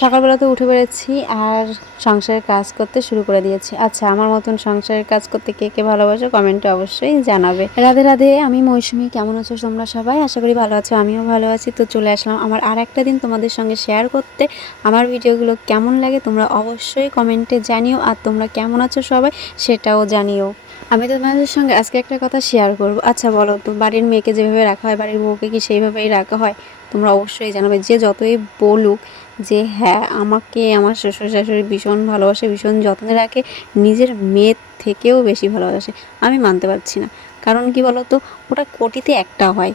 সকালবেলা তো উঠে পড়েছি আর সংসারের কাজ করতে শুরু করে দিয়েছি। আচ্ছা, আমার মতন সংসারের কাজ করতে কে কে ভালোবাসো কমেন্টে অবশ্যই জানাবে। রাধে রাধে, আমি মৌসুমি। কেমন আছো তোমরা সবাই? আশা করি ভালো আছো, আমিও ভালো আছি। তো চলে আসলাম আমার আর একটা দিন তোমাদের সঙ্গে শেয়ার করতে। আমার ভিডিওগুলো কেমন লাগে তোমরা অবশ্যই কমেন্টে জানিও, আর তোমরা কেমন আছো সবাই সেটাও জানিও। আমি তোমাদের সঙ্গে আজকে একটা কথা শেয়ার করব। আচ্ছা বলো তো, বাড়ির মেয়েকে যেভাবে রাখা হয় বাড়ির বউকে কি সেইভাবেই রাখা হয়? তোমরা অবশ্যই জানাবে। যে যতই বলুক যে হ্যাঁ, আমাকে আমার শ্বশুর শাশুড়ি ভীষণ ভালোবাসে, ভীষণ যত্নে রাখে, নিজের মেয়ের থেকেও বেশি ভালোবাসে, আমি মানতে পারছি না। কারণ কি বলো তো, ওটা কোটিতে একটা হয়,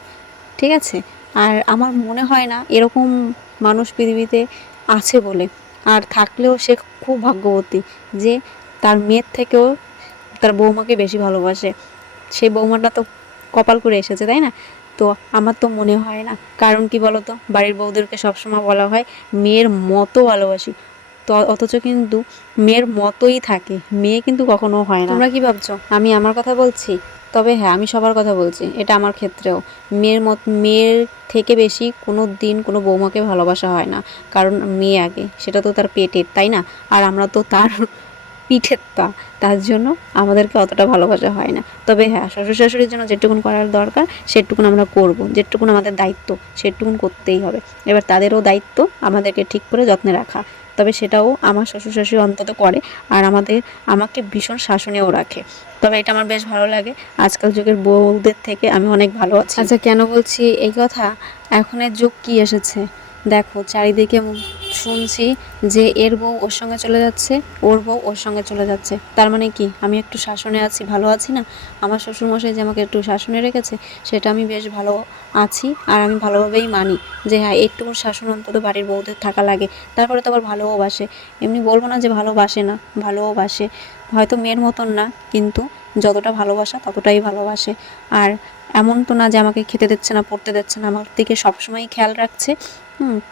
ঠিক আছে? আর আমার মনে হয় না এরকম মানুষ পৃথিবীতে আছে বলে। আর থাকলেও সে খুব ভাগ্যবতী যে তার মেয়ের থেকেও তার বৌমাকে বেশি ভালোবাসে। সেই বৌমাটা তো কপাল করে এসেছে, তাই না? তো আমার তো মনে হয় না। কারণ কি বলো তো, বাড়ির বউদেরকে সবসময় বলা হয় মেয়ের মতো ভালোবাসি, তো অথচ কিন্তু মেয়ের মতোই থাকে, মেয়ে কিন্তু কখনো হয় না। তোমরা কি ভাবছো আমি আমার কথা বলছি? তবে হ্যাঁ, আমি সবার কথা বলছি, এটা আমার ক্ষেত্রেও। মেয়ের থেকে বেশি কোনো দিন কোনো বৌমাকে ভালোবাসা হয় না। কারণ মেয়ে আগে, সেটা তো তার পেটের, তাই না? আর আমরা তো তার পিঠের পা, তার জন্য আমাদেরকে অতটা ভালোবাসা হয় না। তবে হ্যাঁ, শ্বশুর শাশুড়ির জন্য যেটুকুন করার দরকার সেটুকুন আমরা করব, যেটুকুন আমাদের দায়িত্ব সেটুকুন করতেই হবে। এবার তাদেরও দায়িত্ব আমাদেরকে ঠিক করে যত্নে রাখা। তবে সেটাও আমার শ্বশুর শাশুড়ি অন্তত করে, আর আমাকে ভীষণ শাসনেও রাখে। তবে এটা আমার বেশ ভালো লাগে। আজকাল যুগের বউদের থেকে আমি অনেক ভালো আছি। আচ্ছা, কেন বলছি এই কথা? এখনের যুগ কি এসেছে দেখো, চারিদিকে শুনছি যে এর বউ ওর সঙ্গে চলে যাচ্ছে, ওর বউ ওর সঙ্গে চলে যাচ্ছে। তার মানে কি আমি একটু শাসনে আছি, ভালো আছি না? আমার শ্বশুরমশাই যে আমাকে একটু শাসনে রেখেছে, সেটা আমি বেশ ভালো আছি। আর আমি ভালোভাবেই মানি যে হ্যাঁ, একটু শাসন অন্তত বাড়ির বউদের থাকা লাগে। তারপরে তো আবার ভালোও বাসে। এমনি বলবো না যে ভালোবাসে না, ভালোও বাসে। হয়তো মেয়ের মতন না, কিন্তু যতটা ভালোবাসা ততটাই ভালোবাসে। আর এমন তো না যে আমাকে খেতে দিচ্ছে না, পড়তে দিচ্ছে না, আমার দিকে সবসময়ই খেয়াল রাখছে।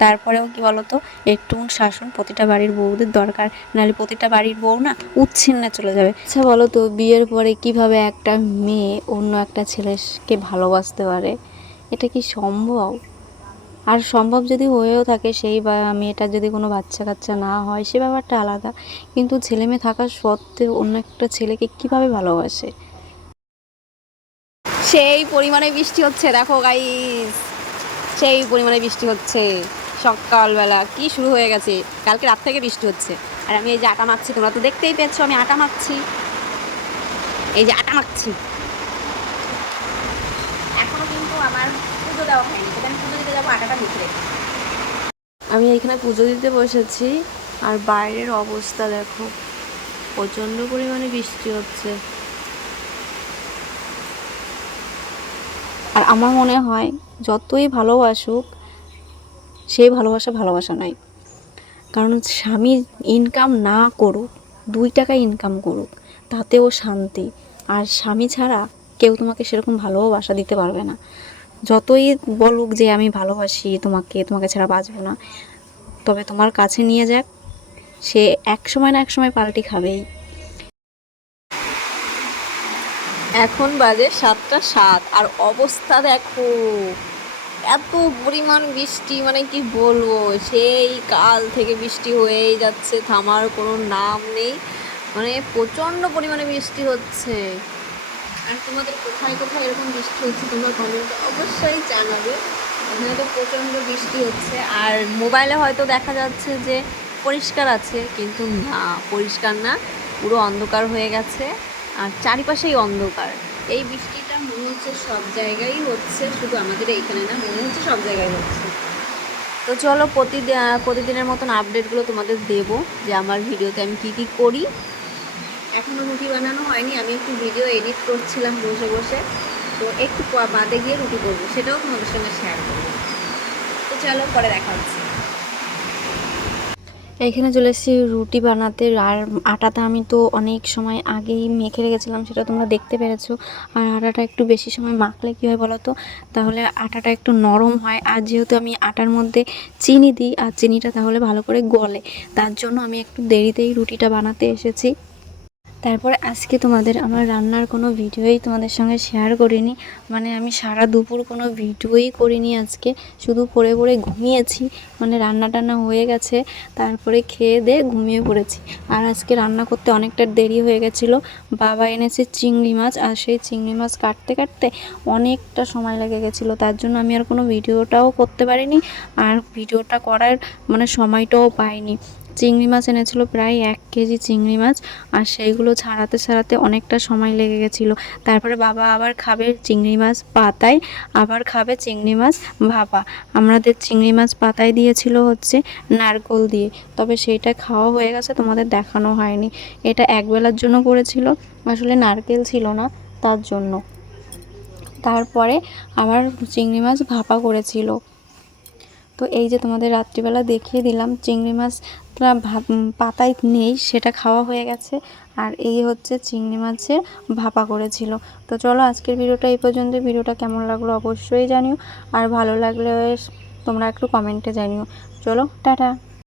তারপরেও কি বলতো, একটু শাসন প্রতিটা বাড়ির বউদের দরকার, নাহলে প্রতিটা বাড়ির বউ না উচ্ছিন্নে চলে যাবে। আচ্ছা বলো তো, বিয়ের পরে কিভাবে একটা মেয়ে অন্য একটা ছেলেকে ভালোবাসতে পারে? এটা কি সম্ভব? আর সম্ভব যদি হয়েও থাকে, সেই বা মেয়েটার যদি কোনো বাচ্চা কাচ্চা না হয়, সে ব্যাপারটা আলাদা। কিন্তু ছেলে মেয়ে থাকা সত্ত্বেও অন্য একটা ছেলেকে কিভাবে ভালোবাসে? সেই পরিমাণে বৃষ্টি হচ্ছে, দেখো গাইস, সেই পরিমাণে বৃষ্টি হচ্ছে। সকালবেলা কি শুরু হয়ে গেছে, কালকে রাত থেকে বৃষ্টি হচ্ছে। আর আমি এই যে আটা মাখছি, তোমরা তো দেখতেই পেয়েছো আমি আটা মাখছি। এই যে আটা মাখছি, এখনো কিন্তু আমার পুজো দেওয়া হয়নি, তবে আমি পুজো দিতে যাবো আটাটা মেখে রেখে। আমি এখানে পুজো দিতে বসেছি, আর বাইরের অবস্থা দেখো, প্রচণ্ড পরিমাণে বৃষ্টি হচ্ছে। আর আমার মনে হয় যতই ভালোবাসুক, সেই ভালোবাসা ভালোবাসা নয়। কারণ স্বামী ইনকাম না করুক, 2 টাকা ইনকাম করুক, তাতেও শান্তি। আর স্বামী ছাড়া কেউ তোমাকে সেরকম ভালোবাসা দিতে পারবে না। যতই বলুক যে আমি ভালোবাসি তোমাকে, তোমাকে ছাড়া বাঁচবো না, তবে তোমার কাছে নিয়ে যাক, সে এক সময় না এক সময় পাল্টি খাবেই। এখন বাজে 7টা 7, আর অবস্থা দেখো, এত পরিমাণ বৃষ্টি, মানে কি বলবো, সেই কাল থেকে বৃষ্টি হয়েই যাচ্ছে, থামার কোনো নাম নেই। মানে প্রচণ্ড পরিমাণে বৃষ্টি হচ্ছে। আর তোমাদের কোথায় কোথায় এরকম বৃষ্টি হচ্ছে তোমরা কমেন্টে অবশ্যই জানাবে। এখানে তো প্রচণ্ড বৃষ্টি হচ্ছে, আর মোবাইলে হয়তো দেখা যাচ্ছে যে পরিষ্কার আছে, কিন্তু না, পরিষ্কার না, পুরো অন্ধকার হয়ে গেছে। আর চারিপাশেই অন্ধকার। এই বৃষ্টিটা মনে হচ্ছে সব জায়গায় হচ্ছে, শুধু আমাদের এইখানে না, মনে হচ্ছে সব জায়গায় হচ্ছে। তো চলো, প্রতিদিনের মতন আপডেটগুলো তোমাদের দেবো, যে আমার ভিডিওতে আমি কী কী করি। এখনও রুটি বানানো হয়নি, আমি একটু ভিডিও এডিট করছিলাম বসে বসে, তো একটু বাদে গিয়ে রুটি করবো, সেটাও তোমাদের সঙ্গে শেয়ার করবো। তো চলো, পরে দেখা হচ্ছে। এখানে চলে এসেছি রুটি বানাতে। আর আটাটা আমি তো অনেক সময় আগেই মেখে রেখেছিলাম, সেটা তোমরা দেখতে পেরেছো। আর আটাটা একটু বেশি সময় মাখলে কী হয় বলো তো, তাহলে আটাটা একটু নরম হয়। আর যেহেতু আমি আটার মধ্যে চিনি দিই, আর চিনিটা তাহলে ভালো করে গলে, তার জন্য আমি একটু দেরিতেই রুটিটা বানাতে এসেছি। তারপরে আজকে তোমাদের আমার রান্নার কোনো ভিডিওই তোমাদের সঙ্গে শেয়ার করিনি, মানে আমি সারা দুপুর কোনো ভিডিওই করিনি আজকে, শুধু পড়ে পড়ে ঘুমিয়েছি। মানে রান্না টান্না হয়ে গেছে, তারপরে খেয়ে দিয়ে ঘুমিয়ে পড়েছি। আর আজকে রান্না করতে অনেকটা দেরি হয়ে গেছিলো। বাবা এনেছে চিংড়ি মাছ, আর সেই চিংড়ি মাছ কাটতে কাটতে অনেকটা সময় লেগে গেছিলো, তার জন্য আমি আর কোনো ভিডিওটাও করতে পারিনি, আর ভিডিওটা করার মানে সময়টাও পাইনি। চিংড়ি মাছ এনেছিল প্রায় 1 কেজি চিংড়ি মাছ, আর সেইগুলো ছাড়াতে অনেকটা সময় লেগে গেছিলো। তারপরে বাবা আবার খাবে চিংড়ি মাছ পাতায়, আবার খাবে চিংড়ি মাছ ভাপা। আমাদের চিংড়ি মাছ পাতায় দিয়েছিল হচ্ছে নারকোল দিয়ে, তবে সেইটা খাওয়া হয়ে গেছে, তোমাদের দেখানো হয়নি। এটা একবেলার জন্য করেছিল, আসলে নারকেল ছিল না তার জন্য। তারপরে আবার চিংড়ি মাছ ভাপা করেছিল। তো এই যে তোমাদের রাত্রিবেলা দেখিয়ে দিলাম, চিংড়ি মাছটা পাতায় নেই, সেটা খাওয়া হয়ে গেছে। আর এই হচ্ছে চিংড়ি মাছের ভাপা করেছিল। তো চলো আজকের ভিডিওটা এই পর্যন্ত। ভিডিওটা কেমন লাগলো অবশ্যই জানিও, আর ভালো লাগলে তোমরা একটু কমেন্টে জানিও। চলো টাটা।